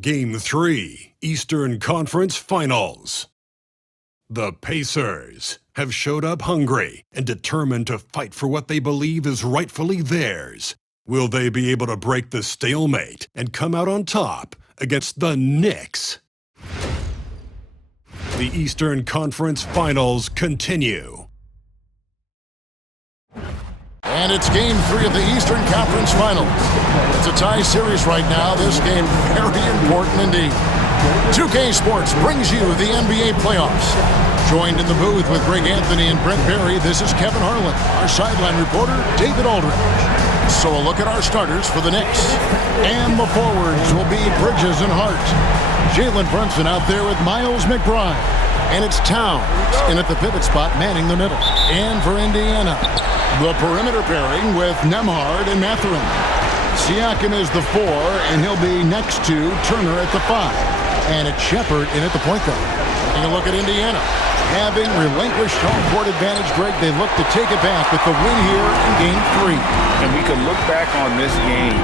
Game 3, Eastern Conference Finals. The Pacers have showed up hungry and determined to fight for what they believe is rightfully theirs. Will they be able to break the stalemate and come out on top against the Knicks? The Eastern Conference Finals continue. And it's Game 3 of the Eastern Conference Finals. It's a tie series right now. This game very important indeed. 2K Sports brings you the NBA playoffs. Joined in the booth with Greg Anthony and Brent Berry, this is Kevin Harlan. Our sideline reporter, David Aldridge. So a look at our starters for the Knicks. And the forwards will be Bridges and Hart. Jalen Brunson out there with Miles McBride. And it's Towns in at the pivot spot, manning the middle. And for Indiana, the perimeter pairing with Nembhard and Mathurin. Siakam is the 4, and he'll be next to Turner at the 5. And it's Shepherd in at the point guard. Taking a look at Indiana. Having relinquished home court advantage, Greg, they look to take it back with the win here in Game 3. And we can look back on this game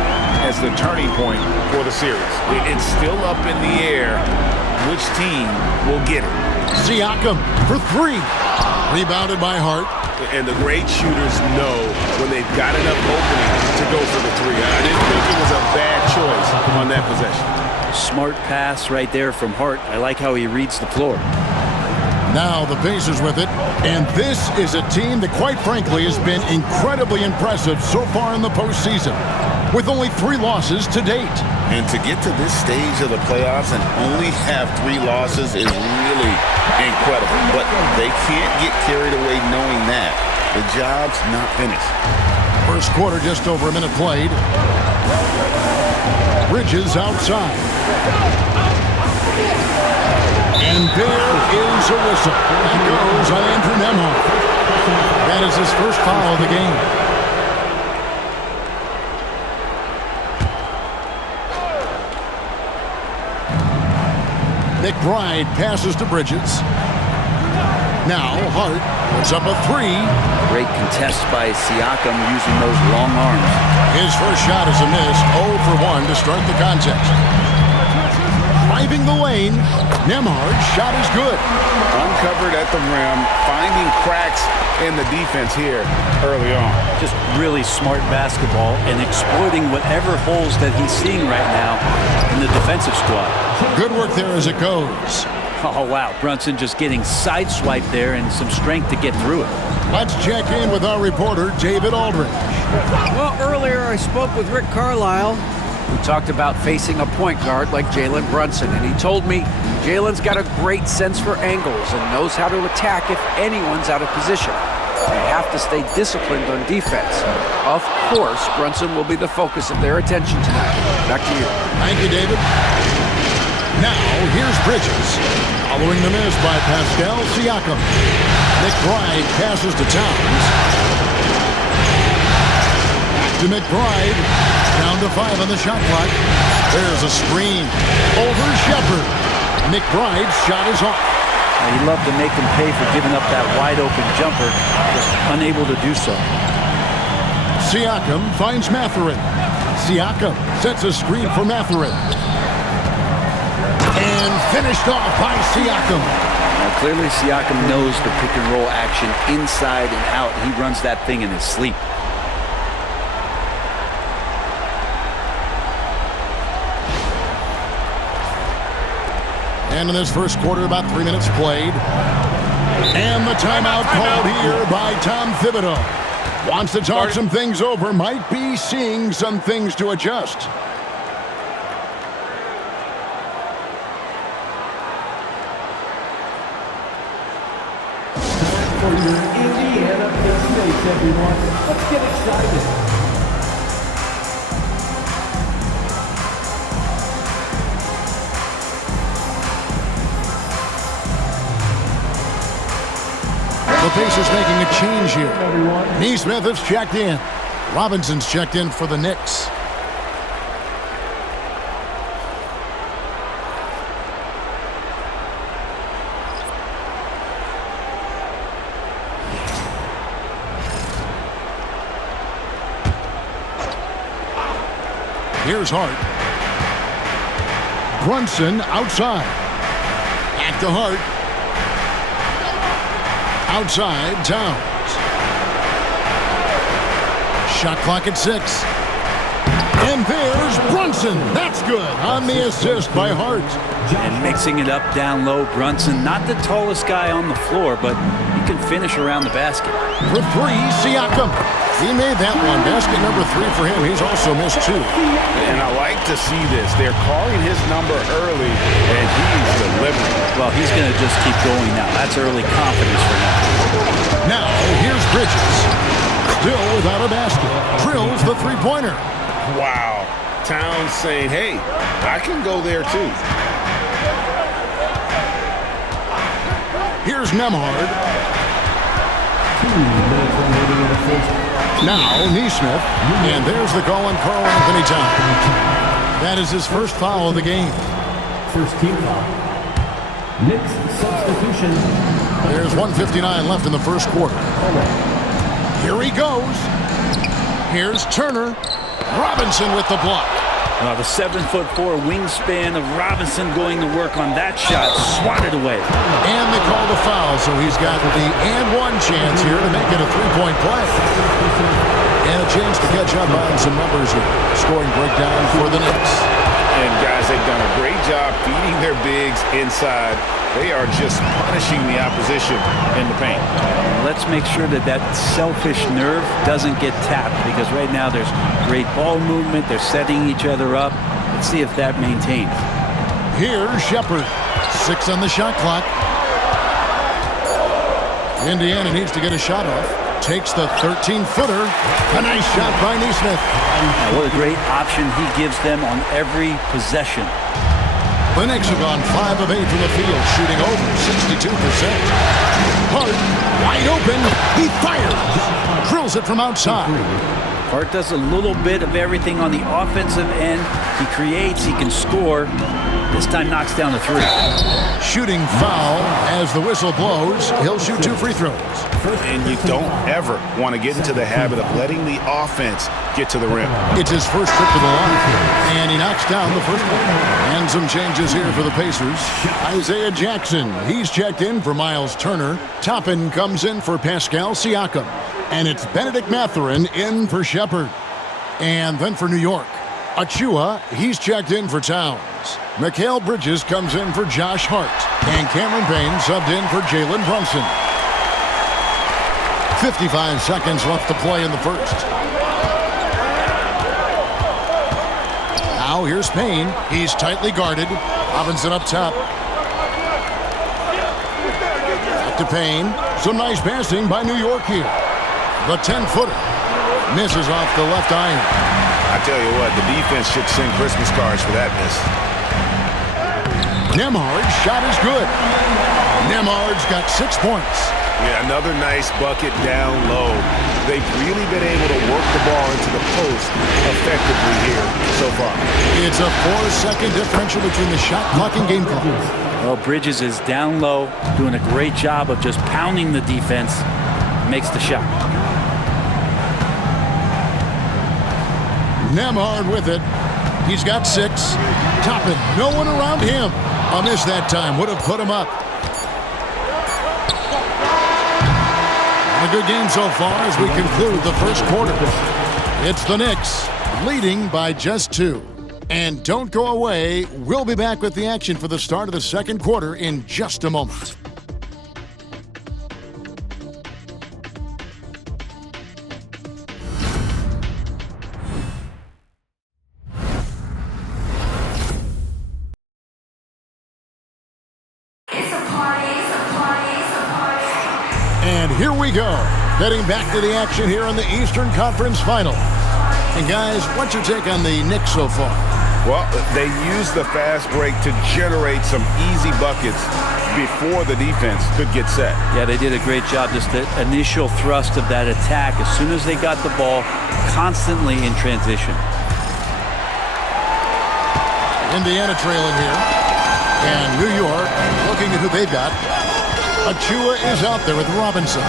as the turning point for the series. It's still up in the air which team will get it. Siakam for 3. Rebounded by Hart. And the great shooters know when they've got enough opening to go for the 3. I didn't think it was a bad choice on that possession. Smart pass right there from Hart. I like how he reads the floor. Now the Pacers with it, and this is a team that quite frankly has been incredibly impressive so far in the postseason, with only 3 losses to date. And to get to this stage of the playoffs and only have 3 losses is really incredible. But they can't get carried away knowing that. The job's not finished. First quarter, just over a minute played. Bridges outside. And there is a whistle. That goes on Andrew Nembhard. That is his first foul of the game. McBride passes to Bridges. Now Hart puts up a 3. Great contest by Siakam using those long arms. His first shot is a miss. 0 for 1 to start the contest. Driving the lane, Nembhard's shot is good. Uncovered at the rim, finding cracks in the defense here early on. Just really smart basketball and exploiting whatever holes that he's seeing right now in the defensive squad. Good work there as it goes. Oh, wow. Brunson just getting sideswiped there and some strength to get through it. Let's check in with our reporter, David Aldridge. Well, earlier I spoke with Rick Carlisle. We talked about facing a point guard like Jalen Brunson, and he told me Jalen's got a great sense for angles and knows how to attack if anyone's out of position. They have to stay disciplined on defense. Of course, Brunson will be the focus of their attention tonight. Back to you. Thank you, David. Now, here's Bridges. Following the miss by Pascal Siakam. McBride passes to Towns. Back to McBride. Down to 5 on the shot clock. There's a screen. Over Shepherd. McBride's shot is off. He'd love to make him pay for giving up that wide-open jumper, just unable to do so. Siakam finds Mathurin. Siakam sets a screen for Mathurin. And finished off by Siakam. Now, clearly, Siakam knows the pick-and-roll action inside and out. He runs that thing in his sleep. And in this first quarter, about 3 minutes played. And the timeout called here by Tom Thibodeau. Wants to talk some things over, might be seeing some things to adjust. For your Indiana Pacers, everyone, let's get excited. The Pacers making a change here. Nesmith has checked in. Robinson's checked in for the Knicks. Here's Hart. Brunson outside. Back to Hart. Outside, Towns. Shot clock at 6. And there's Brunson. That's good on the assist by Hart. And mixing it up down low, Brunson, not the tallest guy on the floor, but he can finish around the basket. For 3, Siakam. He made that one. Basket number 3 for him. He's also missed 2. And I like to see this. They're calling his number early, and he's delivering. Well, he's going to just keep going now. That's early confidence for him. Now, here's Bridges. Still without a basket. Drills the three-pointer. Wow. Towns saying, hey, I can go there too. Here's Nemhard. Now, Neesmith. And there's the call on Karl Anthony Towns. That is his first foul of the game. First team foul. Knicks substitution. There's 1:59 left in the first quarter. Here he goes. Here's Turner. Robinson with the block. The 7'4" wingspan of Robinson going to work on that shot. Swatted away. And they call the foul, so he's got the and-one chance here to make it a three-point play. And a chance to catch up on some numbers here. Scoring breakdown for the Knicks. And guys, they've done a great job feeding their bigs inside. They are just punishing the opposition in the paint. Let's make sure that that selfish nerve doesn't get tapped, because right now there's great ball movement. They're setting each other up. Let's see if that maintains. Here's Shepherd. 6 on the shot clock. Indiana needs to get a shot off. Takes the 13-footer. A nice shot by Neesmith. Now, what a great option he gives them on every possession. The Knicks have gone 5 of 8 from the field, shooting over 62%. Hart, wide open. He fires. Drills it from outside. Hart does a little bit of everything on the offensive end. He creates, he can score. This time knocks down the 3. Shooting foul as the whistle blows. He'll shoot 2 free throws. And you don't ever want to get into the habit of letting the offense get to the rim. It's his first trip to the line. And he knocks down the first one. And some changes here for the Pacers. Isaiah Jackson, he's checked in for Miles Turner. Toppin comes in for Pascal Siakam. And it's Benedict Mathurin in for Shepherd. And then for New York, Achua, he's checked in for Towns. Mikal Bridges comes in for Josh Hart. And Cameron Payne subbed in for Jalen Brunson. 55 seconds left to play in the first. Now here's Payne. He's tightly guarded. Robinson up top. Back to Payne. Some nice passing by New York here. The 10-footer misses off the left iron. I tell you what, the defense should send Christmas cards for that miss. Nemhard's shot is good. Nemhard's got 6 points. Yeah, another nice bucket down low. They've really been able to work the ball into the post effectively here so far. It's a 4-second differential between the shot clock and game clock. Well, Bridges is down low, doing a great job of just pounding the defense. Makes the shot. Nemhard with it. He's got 6. Toppin, no one around him. A miss that time would have put him up. A good game so far as we conclude the first quarter. It's the Knicks leading by just 2. And don't go away. We'll be back with the action for the start of the second quarter in just a moment. And here we go, heading back to the action here in the Eastern Conference Final. And guys, what's your take on the Knicks so far? Well, they used the fast break to generate some easy buckets before the defense could get set. Yeah, they did a great job. Just the initial thrust of that attack, as soon as they got the ball, constantly in transition. Indiana trailing here. And New York looking at who they've got. Achua is out there with Robinson.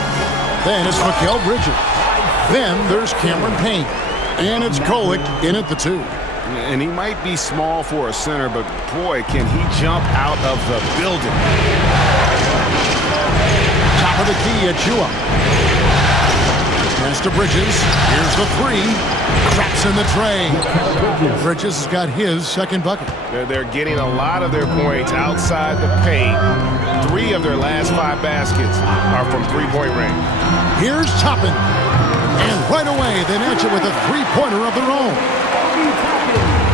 Then it's Mikal Bridges. Then there's Cameron Payne. And it's Kolek in at the 2. And he might be small for a center, but boy, can he jump out of the building. Top of the key, Achua. Pass to Bridges. Here's the three. Traps in the tray. Bridges has got his second bucket. They're getting a lot of their points outside the paint. 3 of their last 5 baskets are from three-point range. Here's Toppin. And right away, they match it with a three-pointer of their own.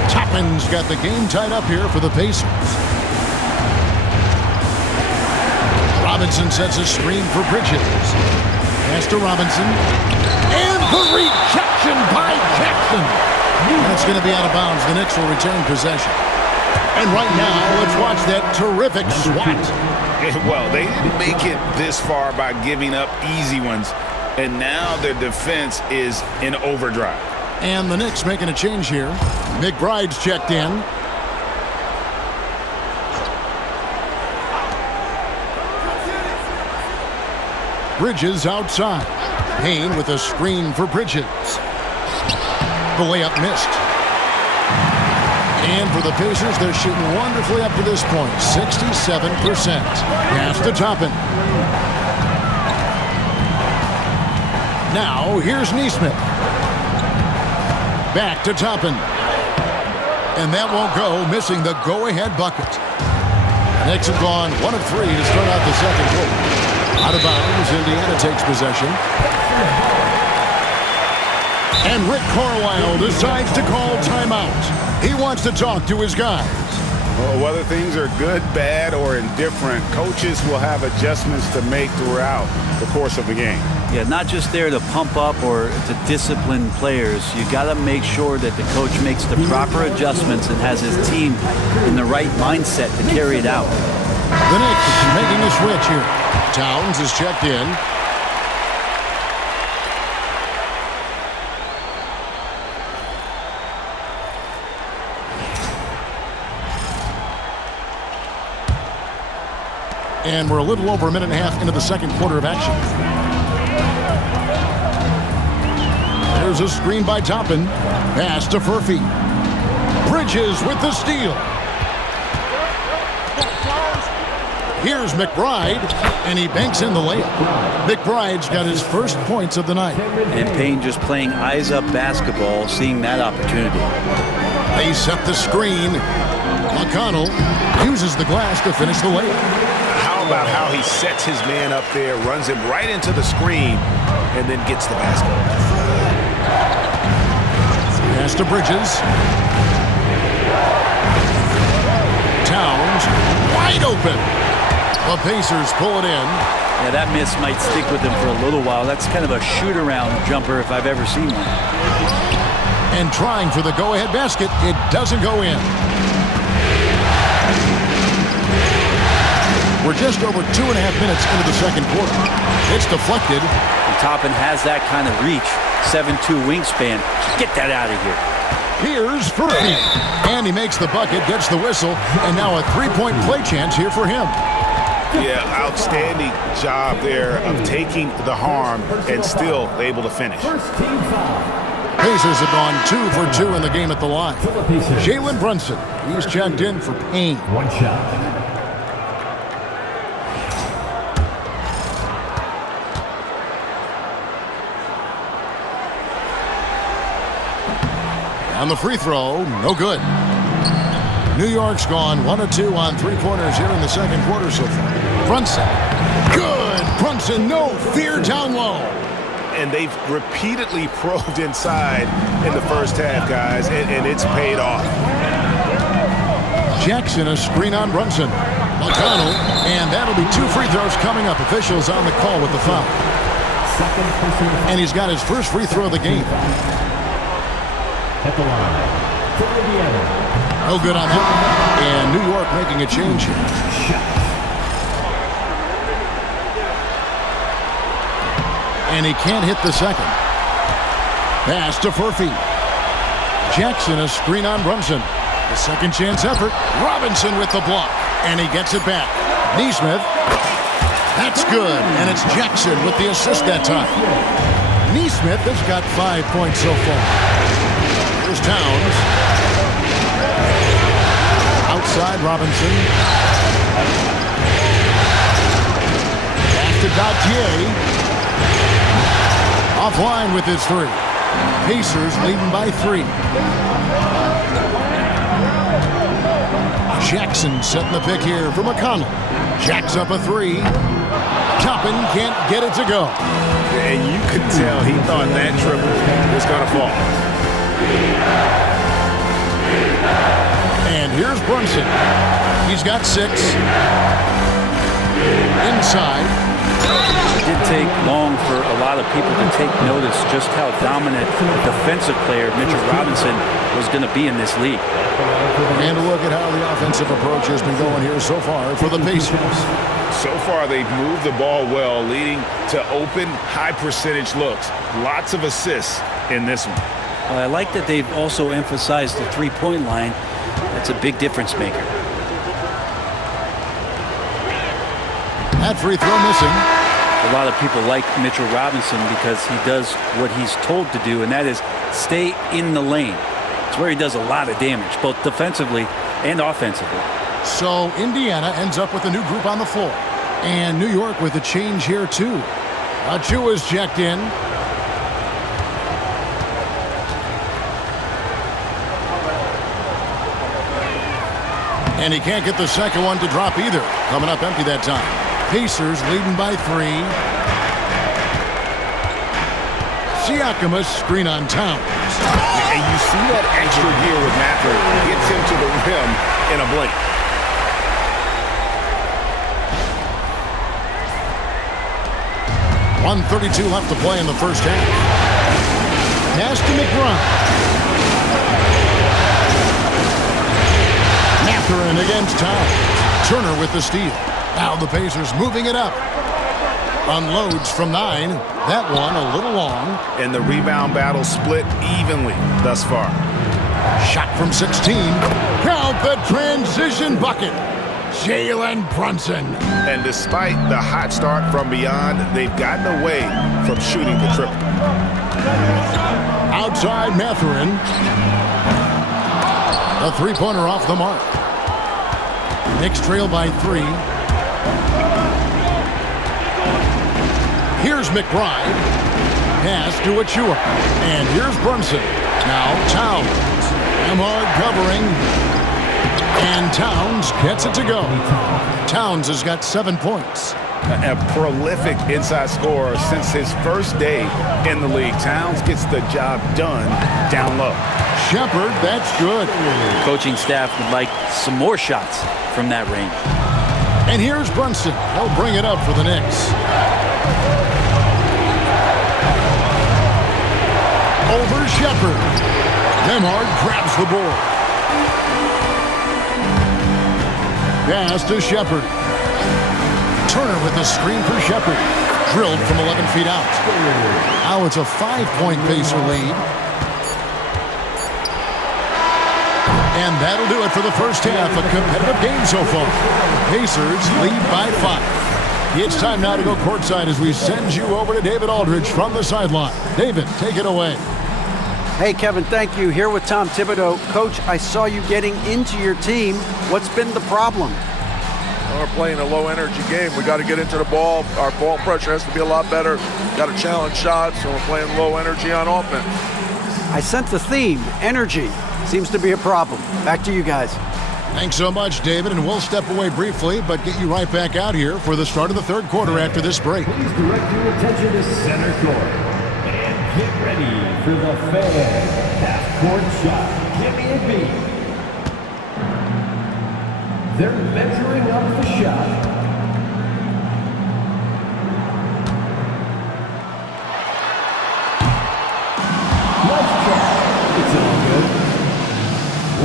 Toppin's got the game tied up here for the Pacers. Robinson sets a screen for Bridges. Pass to Robinson. And the rejection by Jackson. That's going to be out of bounds. The Knicks will return possession. And right now, let's watch that terrific swat. Well, they didn't make it this far by giving up easy ones, and now their defense is in overdrive. And the Knicks making a change here. McBride's checked in. Bridges outside. Payne with a screen for Bridges. The layup missed. And for the Pacers, they're shooting wonderfully up to this point, 67%. Pass to Toppin. Now, here's Nesmith. Back to Toppin. And that won't go, missing the go-ahead bucket. The Knicks have gone 1 of 3 to start out the second quarter. Out of bounds, Indiana takes possession. And Rick Carlisle decides to call timeout. He wants to talk to his guys. Well, whether things are good, bad, or indifferent, coaches will have adjustments to make throughout the course of the game. Yeah, not just there to pump up or to discipline players. You got to make sure that the coach makes the proper adjustments and has his team in the right mindset to carry it out. The Knicks making a switch here. Towns is checked in. And we're a little over a minute and a half into the second quarter of action. There's a screen by Toppin. Pass to Furphy. Bridges with the steal. Here's McBride, and he banks in the layup. McBride's got his first points of the night. And Payne just playing eyes-up basketball, seeing that opportunity. They set the screen. McConnell uses the glass to finish the layup. How about how he sets his man up there, runs him right into the screen, and then gets the basket. Pass to Bridges. Towns wide open. The Pacers pull it in. Yeah, that miss might stick with him for a little while. That's kind of a shoot-around jumper if I've ever seen one. And trying for the go-ahead basket, it doesn't go in. We're just over 2.5 minutes into the second quarter. It's deflected. And Toppin has that kind of reach. 7'2" wingspan. Get that out of here. Here's Furphy. And he makes the bucket, gets the whistle, and now a three-point play chance here for him. Yeah, outstanding job there of taking the harm and still able to finish. Pacers have gone 2 for 2 in the game at the line. Jalen Brunson, he's checked in for Payne. One shot. On the free throw, no good. New York's gone 1 of 2 on three-pointers here in the second quarter so far. Brunson, good. Brunson, no fear down low. And they've repeatedly probed inside in the first half, guys, and it's paid off. Jackson, a screen on Brunson. McConnell, and that'll be 2 free throws coming up. Officials on the call with the foul. And he's got his first free throw of the game. At the line. No good on that. And New York making a change here. And he can't hit the second. Pass to Furphy. Jackson, a screen on Brunson. The second chance effort. Robinson with the block. And he gets it back. Nesmith. That's good. And it's Jackson with the assist that time. Nesmith has got 5 points so far. Here's Towns. side, Robinson. Pass to Gauthier. Offline with his three. Pacers leading by 3. Jackson setting the pick here for McConnell. Jacks up a 3. Toppin can't get it to go. And you could tell he thought that triple was going to fall. And here's Brunson. He's got 6. Inside. It didn't take long for a lot of people to take notice just how dominant defensive player Mitchell Robinson was going to be in this league. And a look at how the offensive approach has been going here so far for the Pacers. So far, they've moved the ball well, leading to open, high-percentage looks. Lots of assists in this one. Well, I like that they've also emphasized the three-point line. That's a big difference maker. That free throw missing. A lot of people like Mitchell Robinson because he does what he's told to do, and that is stay in the lane. It's where he does a lot of damage, both defensively and offensively. So Indiana ends up with a new group on the floor. And New York with a change here, too. Achua's checked in. And he can't get the second one to drop either. Coming up empty that time. Pacers leading by 3. Siakama's screen on Towns. And you see that extra gear with Matthew. Gets him to the rim in a blink. .132 left to play in the first half. Pass to McBride. Mathurin against Towns. Turner with the steal. Now the Pacers moving it up. Unloads from 9. That one a little long. And the rebound battle split evenly thus far. Shot from 16. Count the transition bucket. Jalen Brunson. And despite the hot start from beyond, they've gotten away from shooting the triple. Outside Mathurin. The three-pointer off the mark. Knicks trail by 3. Here's McBride. Pass to Achua. And here's Brunson. Now Towns. Emard covering. And Towns gets it to go. Towns has got 7 points. A prolific inside scorer since his first day in the league. Towns gets the job done down low. Shepard, that's good. The coaching staff would like some more shots from that range. And here's Brunson. He'll bring it up for the Knicks. Over Shepard. Emard grabs the board. Pass to Shepard. Turner with the screen for Shepard. Drilled from 11 feet out. Now it's a 5-point Pacer lead. And that'll do it for the first half. A competitive game so far. Pacers lead by 5. It's time now to go courtside as we send you over to David Aldridge from the sideline. David, take it away. Hey, Kevin, thank you. Here with Tom Thibodeau. Coach, I saw you getting into your team. What's been the problem? We're playing a low-energy game. We got to get into the ball. Our ball pressure has to be a lot better. Got to challenge shots, so we're playing low energy on offense. I sense the theme. Energy seems to be a problem. Back to you guys. Thanks so much, David, and we'll step away briefly, but get you right back out here for the start of the third quarter after this break. Please direct your attention to center court. And get ready for the fan half-court shot. Give me a beat. They're measuring up the shot. Nice try. It's all good.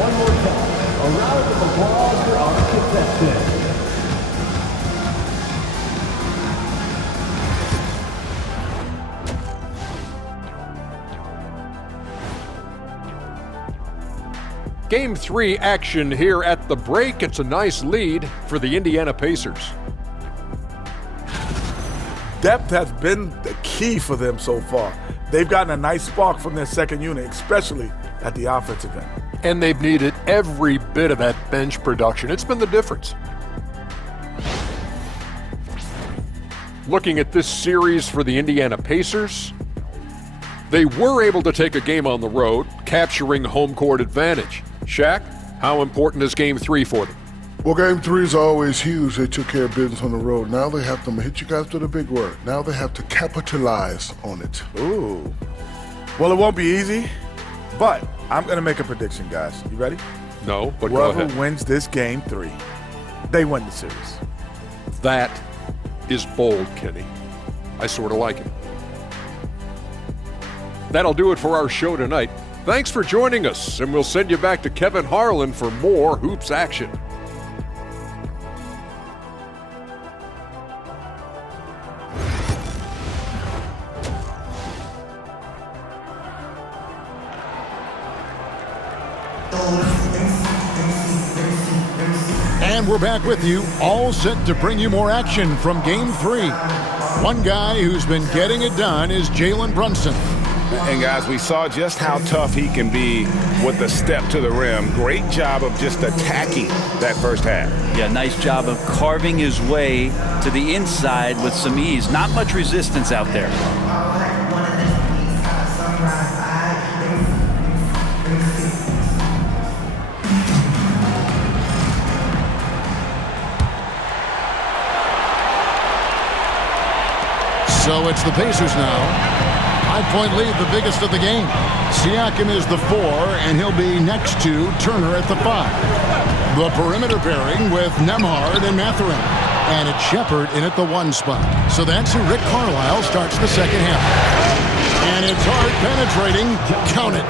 One more time. A round of applause for our contestants. Game 3 action here at the break. It's a nice lead for the Indiana Pacers. Depth has been the key for them so far. They've gotten a nice spark from their second unit, especially at the offensive end. And they've needed every bit of that bench production. It's been the difference. Looking at this series for the Indiana Pacers, they were able to take a game on the road, capturing home court advantage. Shaq, how important is Game 3 for them? Well, Game 3 is always huge. They took care of business on the road. Now they have to hit you guys with a big word. Now they have to capitalize on it. Ooh. Well, it won't be easy, but I'm going to make a prediction, guys. You ready? No, but go ahead. Whoever wins this Game 3, they win the series. That is bold, Kenny. I sort of like it. That'll do it for our show tonight. Thanks for joining us, and we'll send you back to Kevin Harlan for more hoops action. And we're back with you, all set to bring you more action from Game 3. One guy who's been getting it done is Jalen Brunson. And guys, we saw just how tough he can be with the step to the rim. Great job of just attacking that first half. Yeah, nice job of carving his way to the inside with some ease. Not much resistance out there. So it's the Pacers now. 5-point lead, the biggest of the game. Siakam is the 4, and he'll be next to Turner at the 5. The perimeter pairing with Nembhard and Mathurin. And it's Shepard in at the 1 spot. So that's who Rick Carlisle starts the second half. And it's Hart penetrating. Count it.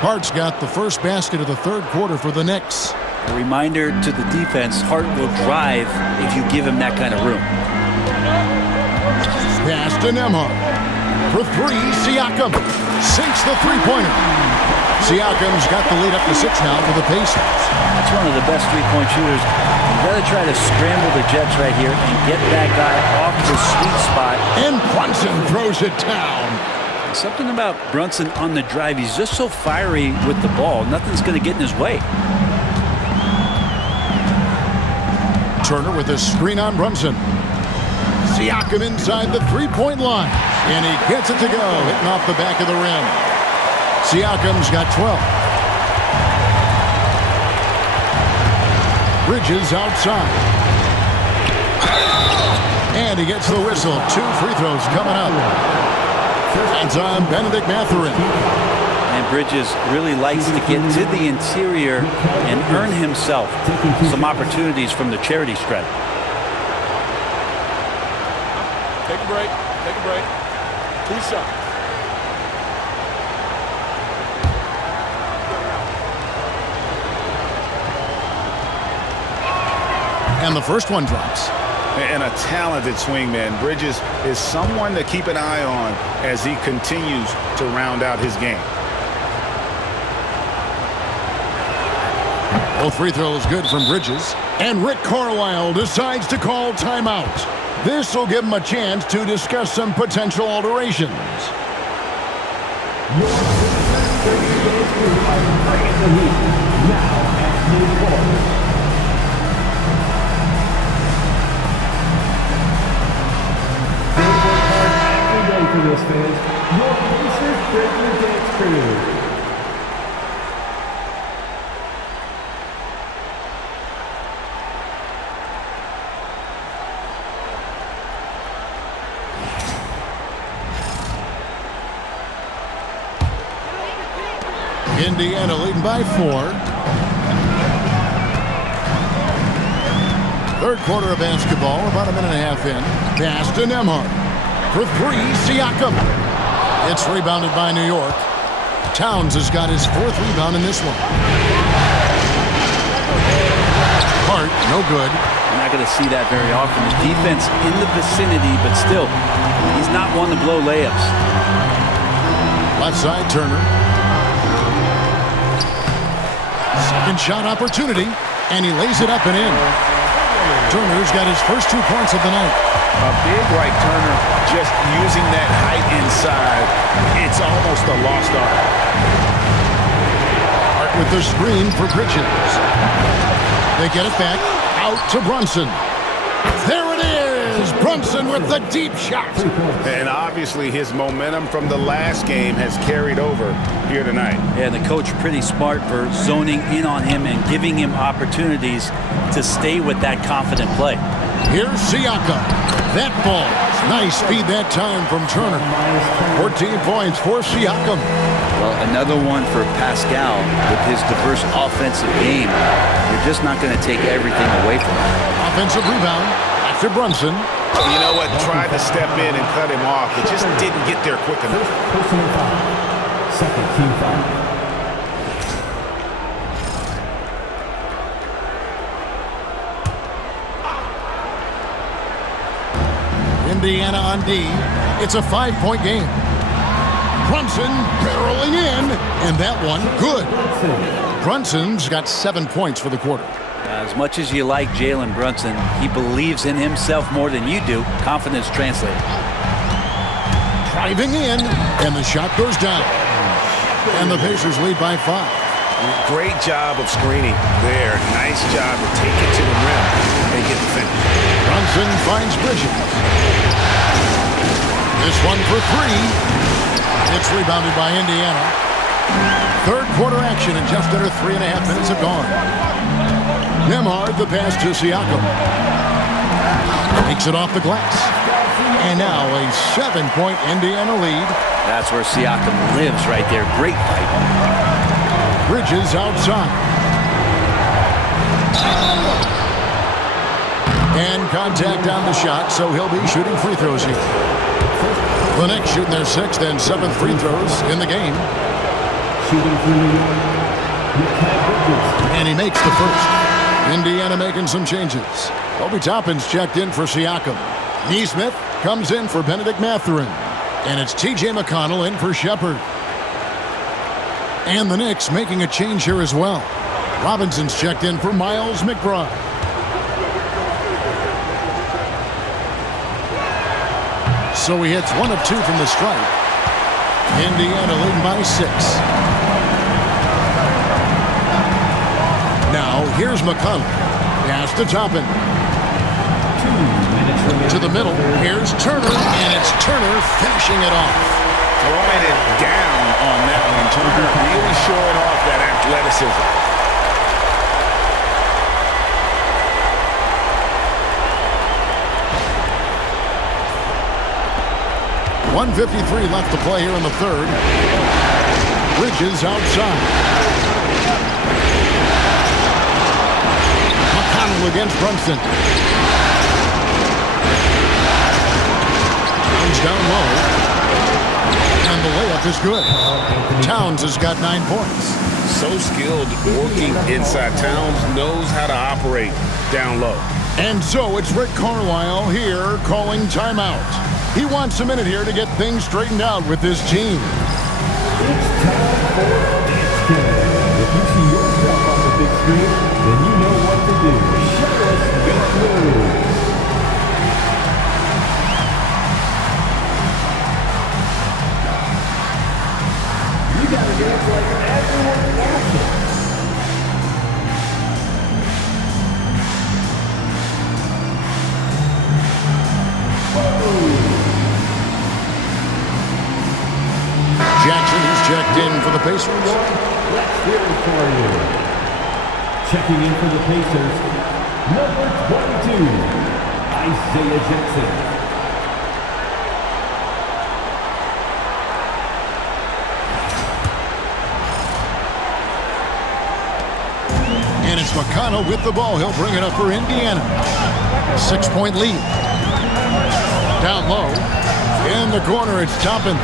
Hart's got the first basket of the third quarter for the Knicks. A reminder to the defense, Hart will drive if you give him that kind of room. Pass to Nembhard. For 3, Siakam sinks the three-pointer. Siakam's got the lead up to 6 now for the Pacers. That's one of the best three-point shooters. You've got to try to scramble the Jets right here and get that guy off the sweet spot. And Brunson throws it down. Something about Brunson on the drive. He's just so fiery with the ball. Nothing's going to get in his way. Turner with a screen on Brunson. Siakam inside the three-point line. And he gets it to go, hitting off the back of the rim. Siakam's got 12. Bridges outside. And he gets the whistle. 2 free throws coming up. Hands on Benedict Mathurin. And Bridges really likes to get to the interior and earn himself some opportunities from the charity stripe. Take a break. Take a break. 2 shots. And the first one drops. And a talented swingman. Bridges is someone to keep an eye on as he continues to round out his game. Both free throws good from Bridges. And Rick Carlisle decides to call timeout. This will give him a chance to discuss some potential alterations. For this, fans, your Pacers Breaking Dance crew. Indiana leading by 4. Third quarter of basketball, about a minute and a half in. Pass to Nembhard. For 3, Siakam. It's rebounded by New York. Towns has got his 4th rebound in this one. Hart, no good. You're not going to see that very often. The defense in the vicinity, but still, he's not one to blow layups. Left side, Turner. Second shot opportunity, and he lays it up and in. Turner's got his first 2 points of the night. A big like Turner, just using that height inside, it's almost a lost art. Hart with the screen for Bridges. They get it back out to Brunson. There it is! Brunson with the deep shot. And obviously his momentum from the last game has carried over here tonight. Yeah, the coach pretty smart for zoning in on him and giving him opportunities to stay with that confident play. Here's Siakam. That ball. Nice speed that time from Turner. 14 points for Siakam. Well, another one for Pascal with his diverse offensive game. You're just not going to take everything away from him. Offensive rebound after Brunson. You know what? Tried to step in and cut him off, but just didn't get there quick enough. Personal foul. Second team foul. Indiana on D. It's a 5-point game. Brunson barreling in, and that one good. Brunson's got 7 points for the quarter. As much as you like Jalen Brunson, he believes in himself more than you do. Confidence translated. Driving in, and the shot goes down. And the Pacers lead by 5. Great job of screening there. Nice job to take it to the rim and get the finish. Brunson finds Bridges. This one for 3. It's rebounded by Indiana. Third quarter action, and just under 3.5 minutes have gone. Nembhard, the pass to Siakam. Takes it off the glass. And now a 7-point Indiana lead. That's where Siakam lives right there. Great fight. Bridges outside. And contact on the shot, so he'll be shooting free throws here. The Knicks shooting their 6th and 7th free throws in the game. And he makes the first. Indiana making some changes. Obi Toppin's checked in for Siakam. Neesmith comes in for Benedict Mathurin. And it's T.J. McConnell in for Shepard. And the Knicks making a change here as well. Robinson's checked in for Miles McBride. So he hits 1 of 2 from the stripe. Indiana leading by 6. Now here's McConnell. Pass to Toppin. To the middle. Here's Turner, and it's Turner finishing it off. Throwing it down on that one. Turner really showing off that athleticism. 1:53 left to play here in the third. Bridges outside. McConnell against Brunson. Towns down low. And the layup is good. Towns has got 9 points. So skilled working inside. Towns knows how to operate down low. And so it's Rick Carlisle here calling timeout. He wants a minute here to get things straightened out with this team. It's time for Dance Canada. If you see yourself on the big screen, then you know what to do. Show us your moves. You gotta dance like everyone watching. Jackson, who's checked in for the Pacers. Let's hear it for you. Checking in for the Pacers, number 22, Isaiah Jackson. And it's McConnell with the ball. He'll bring it up for Indiana. 6-point lead. Down low. In the corner, it's Toppin.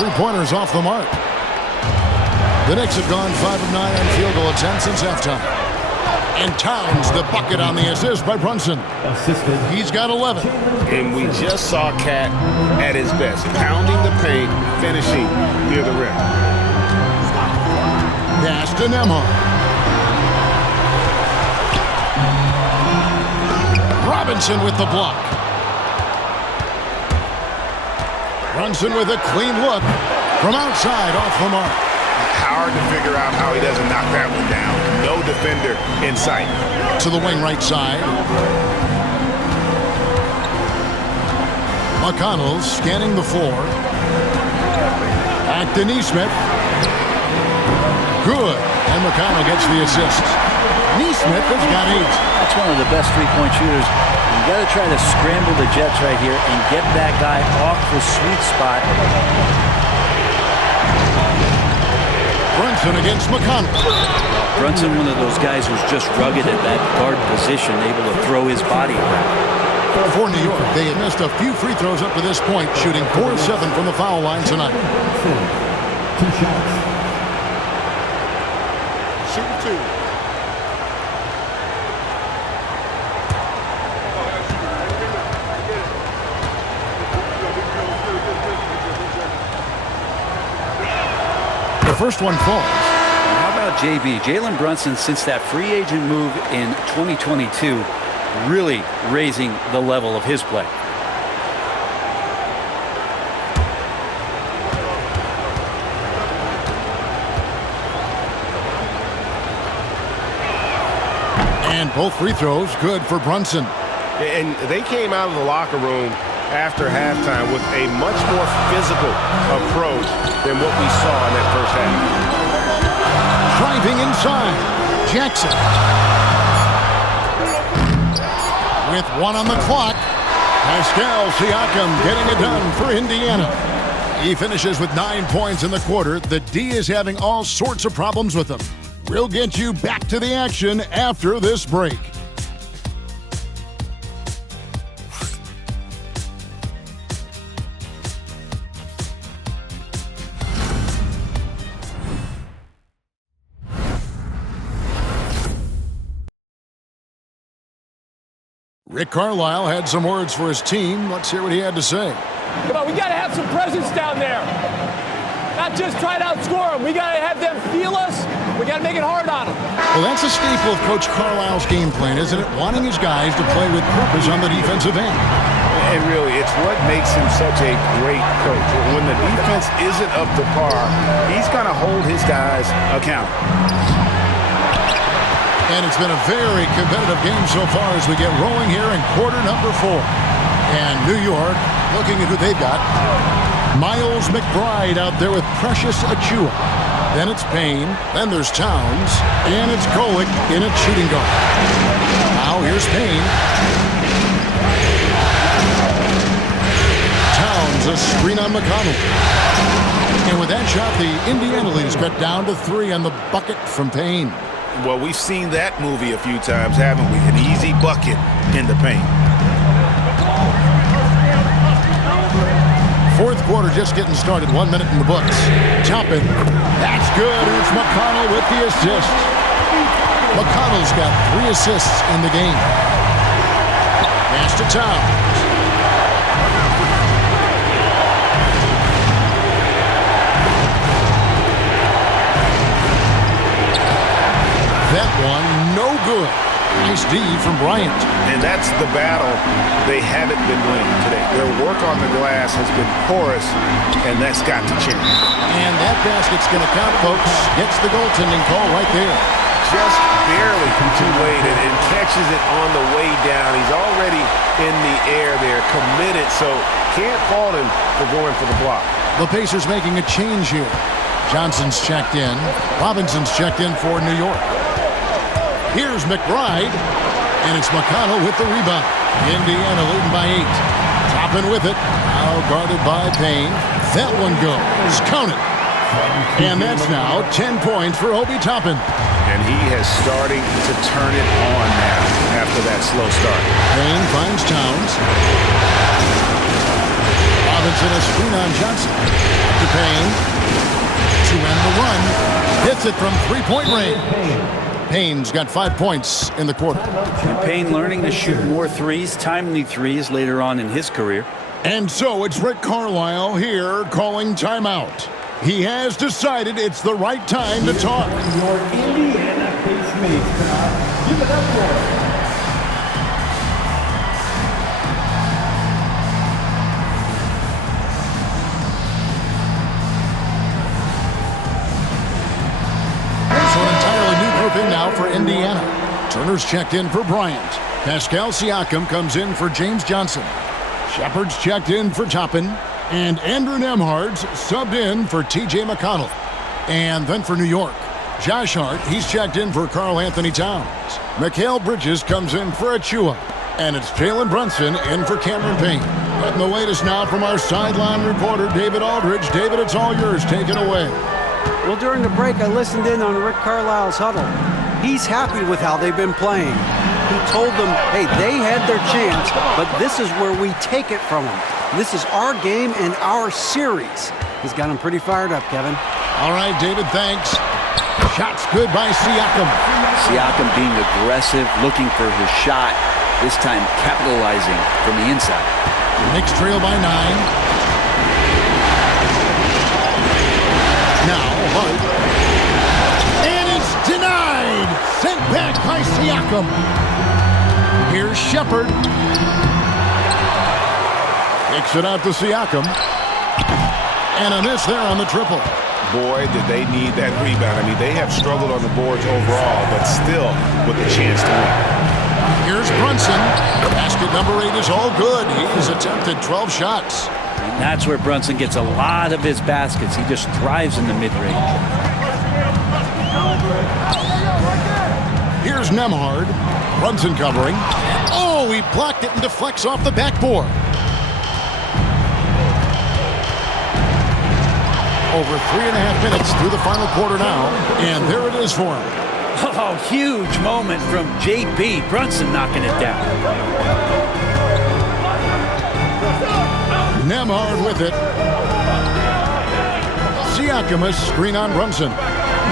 3-pointers off the mark. The Knicks have gone 5 of 9 on field goal attempts since halftime. And Towns, the bucket on the assist by Brunson. He's got 11. And we just saw Cat at his best, pounding the paint, finishing near the rim. Pass to Nembhard. Robinson with the block. Brunson with a clean look from outside off the mark. Hard to figure out how he doesn't knock that one down. No defender in sight. To the wing right side. McConnell scanning the floor. Back to Neesmith. Good. And McConnell gets the assist. Neesmith has got 8. That's one of the best three-point shooters. You got to try to scramble the Jets right here and get that guy off the sweet spot. Brunson against McConnell. Brunson, one of those guys who's just rugged at that guard position, able to throw his body around. For New York, they had missed a few free throws up to this point, shooting 4-7 from the foul line tonight. 2 shots. Shoot 2. The first one falls. How about JB? Jalen Brunson, since that free agent move in 2022, really raising the level of his play. And both free throws good for Brunson. And they came out of the locker room after halftime with a much more physical approach than what we saw in that first half. Driving inside. Jackson. With 1 on the clock. Pascal Siakam getting it done for Indiana. He finishes with 9 points in the quarter. The D is having all sorts of problems with him. We'll get you back to the action after this break. Rick Carlisle had some words for his team. Let's hear what he had to say. Come on, we got to have some presence down there. Not just try to outscore them. We got to have them feel us. We got to make it hard on them. Well, that's a staple of Coach Carlisle's game plan, isn't it? Wanting his guys to play with purpose on the defensive end. And really, it's what makes him such a great coach. When the defense isn't up to par, he's going to hold his guys accountable. And it's been a very competitive game so far as we get rolling here in quarter number 4. And New York, looking at who they've got. Miles McBride out there with Precious Achua. Then it's Payne. Then there's Towns. And it's Golick in at shooting guard. Now here's Payne. Towns, a screen on McConnell. And with that shot, the Indiana lead is cut down to 3 on the bucket from Payne. Well, we've seen that movie a few times, haven't we? An easy bucket in the paint. Fourth quarter just getting started. 1 minute in the books. Toppin. That's good. And it's McConnell with the assist. McConnell's got 3 assists in the game. Pass to Towns. That one, no good. Nice D from Bryant. And that's the battle they haven't been winning today. Their work on the glass has been porous, and that's got to change. And that basket's going to count, folks. Gets the goaltending call right there. Just barely too late and catches it on the way down. He's already in the air there, committed, so can't fault him for going for the block. The Pacers making a change here. Johnson's checked in. Robinson's checked in for New York. Here's McBride, and it's McConnell with the rebound. Indiana leading by 8. Toppin with it. Now guarded by Payne. That one goes. Count it. And that's now 10 points for Obi Toppin. And he has starting to turn it on now after that slow start. Payne finds Towns. Robinson a screen on Johnson. To Payne. To end the run. Hits it from 3-point range. Payne's got 5 points in the quarter. And Payne learning to shoot more threes, timely threes later on in his career. And so it's Rick Carlisle here calling timeout. He has decided it's the right time to talk. Your Indiana Pacemates tonight. Give it up for him. fourth in now for Indiana. Turner's checked in for Bryant. Pascal Siakam comes in for James Johnson. Shepard's checked in for Toppin. And Andrew Nembhard's subbed in for T.J. McConnell. And then for New York, Josh Hart, he's checked in for Karl Anthony Towns. Mikal Bridges comes in for Achua. And it's Jalen Brunson in for Cameron Payne. Getting the latest now from our sideline reporter, David Aldridge. David, it's all yours. Take it away. Well, during the break, I listened in on Rick Carlisle's huddle. He's happy with how they've been playing. He told them, hey, they had their chance, but this is where we take it from them. This is our game and our series. He's got them pretty fired up, Kevin. All right, David, thanks. Shots good by Siakam. Siakam being aggressive, looking for his shot, this time capitalizing from the inside. Knicks trail by 9. Now, Hart. And it's denied! Sent back by Siakam. Here's Shepard. Kicks it out to Siakam. And a miss there on the triple. Boy, did they need that rebound. I mean, they have struggled on the boards overall, but still with a chance to win. Here's Brunson. Basket number 8 is all good. He's attempted 12 shots. And that's where Brunson gets a lot of his baskets. He just thrives in the mid-range. Here's Nembhard. Brunson covering. Oh, he blocked it and deflects off the backboard. Over 3.5 minutes through the final quarter now, and there it is for him. Oh, huge moment from J.B. Brunson knocking it down. Nembhard with it. Siakam a screen on Brunson.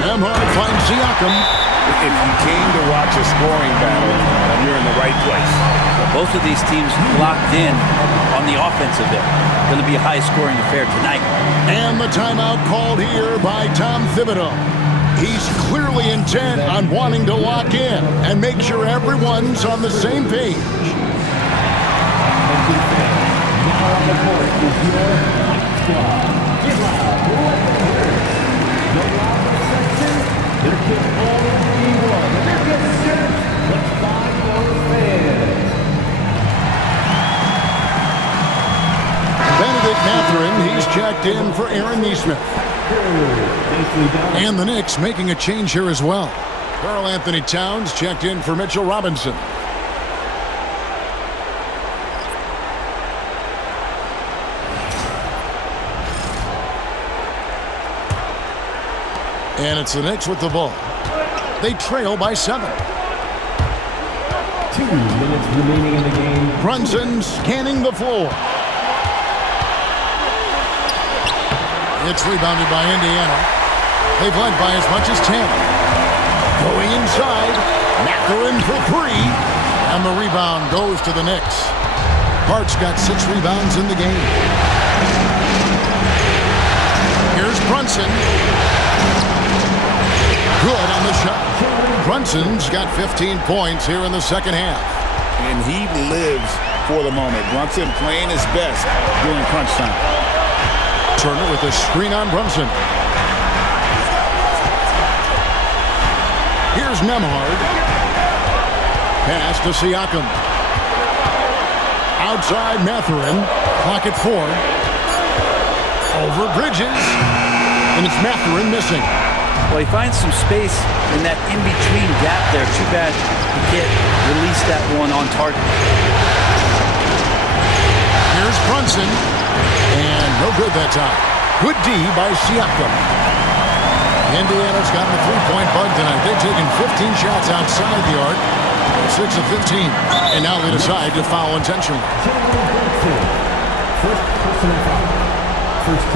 Nembhard finds Siakam. If you came to watch a scoring battle, you're in the right place. Both of these teams locked in on the offensive end. Going to be a high-scoring affair tonight. And the timeout called here by Tom Thibodeau. He's clearly intent on wanting to lock in and make sure everyone's on the same page. Now on the court is your Knicks squad. Get loud. Go loud for section. Their kick already won. Their kick set. Let's find those fans. Benedict Mathurin, he's checked in for Aaron Nesmith. And the Knicks making a change here as well. Karl Anthony Towns checked in for Mitchell Robinson. And it's the Knicks with the ball. They trail by 7. 2 minutes remaining in the game. Brunson scanning the floor. It's rebounded by Indiana. They've led by as much as 10. Going inside. Mathurin for 3. And the rebound goes to the Knicks. Hart's got 6 rebounds in the game. Here's Brunson. Good on the shot. Brunson's got 15 points here in the second half. And he lives for the moment. Brunson playing his best during crunch time. Turner with a screen on Brunson. Here's Nembhard. Pass to Siakam. Outside Mathurin. Clock at 4. Over Bridges. And it's Mathurin missing. Well, he finds some space in that in-between gap there. Too bad he can't release that one on target. Here's Brunson. And no good that time. Good D by Siakam. Indiana's gotten a 3-point bug tonight. They've taken 15 shots outside the arc. 6 of 15. And now they decide to foul intentionally.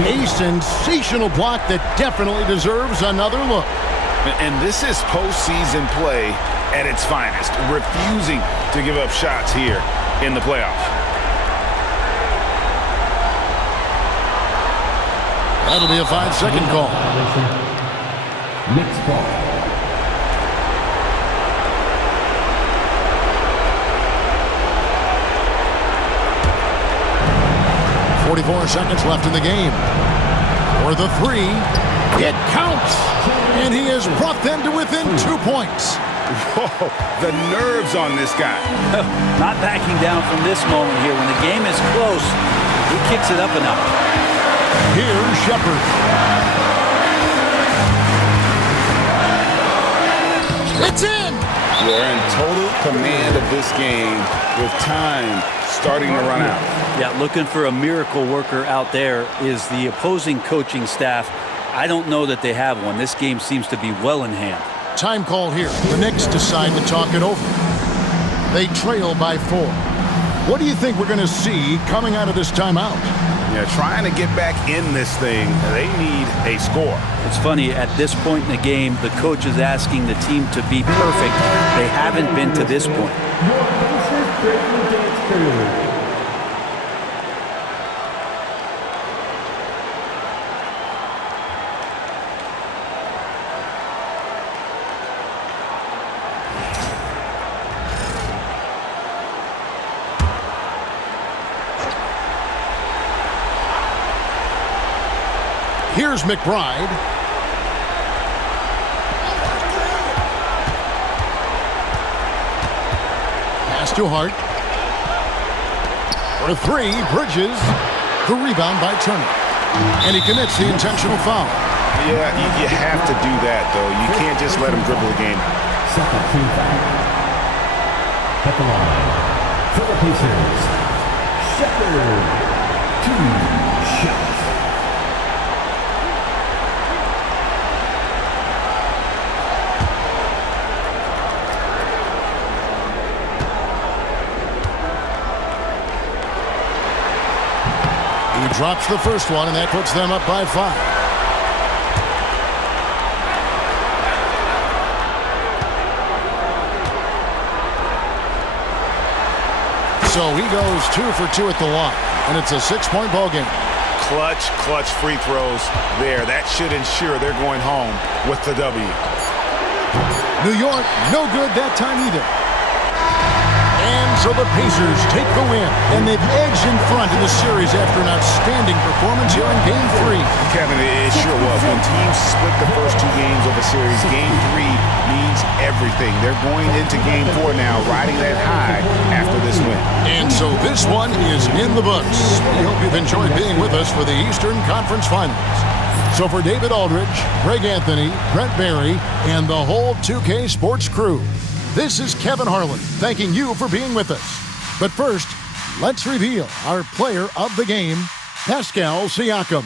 A sensational block that definitely deserves another look. And this is postseason play at its finest. Refusing to give up shots here in the playoffs. That'll be a 5-second call. Knicks ball. .44 seconds left in the game. For the 3. It counts, and he has brought them to within 2 points. Whoa, the nerves on this guy. Not backing down from this moment here. When the game is close, he kicks it up a notch. Here's Shepard. It's in! They're in total command of this game with time starting to run out. Yeah, looking for a miracle worker out there is the opposing coaching staff. I don't know that they have one. This game seems to be well in hand. Time call here. The Knicks decide to talk it over. They trail by 4. What do you think we're going to see coming out of this timeout? Yeah, trying to get back in this thing, they need a score. It's funny, at this point in the game, the coach is asking the team to be perfect. They haven't been to this point. Your Pacers breaking dance crew. Here's McBride. Pass to Hart. For 3, Bridges. The rebound by Turner. And he commits the intentional foul. Yeah, you have to do that, though. You can't just let him dribble the game. Second team foul. At the line, for the Pacers, Shepard. 2 shots. He drops the first one, and that puts them up by 5. So he goes 2 for 2 at the line, and it's a 6-point ball game. Clutch free throws there. That should ensure they're going home with the W. New York, no good that time either. And so the Pacers take the win, and they've edged in front in the series after an outstanding performance here in Game 3. Kevin, it sure was. When teams split the first 2 games of a series, Game 3 means everything. They're going into Game 4 now, riding that high after this win. And so this one is in the books. We hope you've enjoyed being with us for the Eastern Conference Finals. So for David Aldridge, Greg Anthony, Brent Barry, and the whole 2K Sports crew, this is Kevin Harlan thanking you for being with us. But first, let's reveal our player of the game, Pascal Siakam.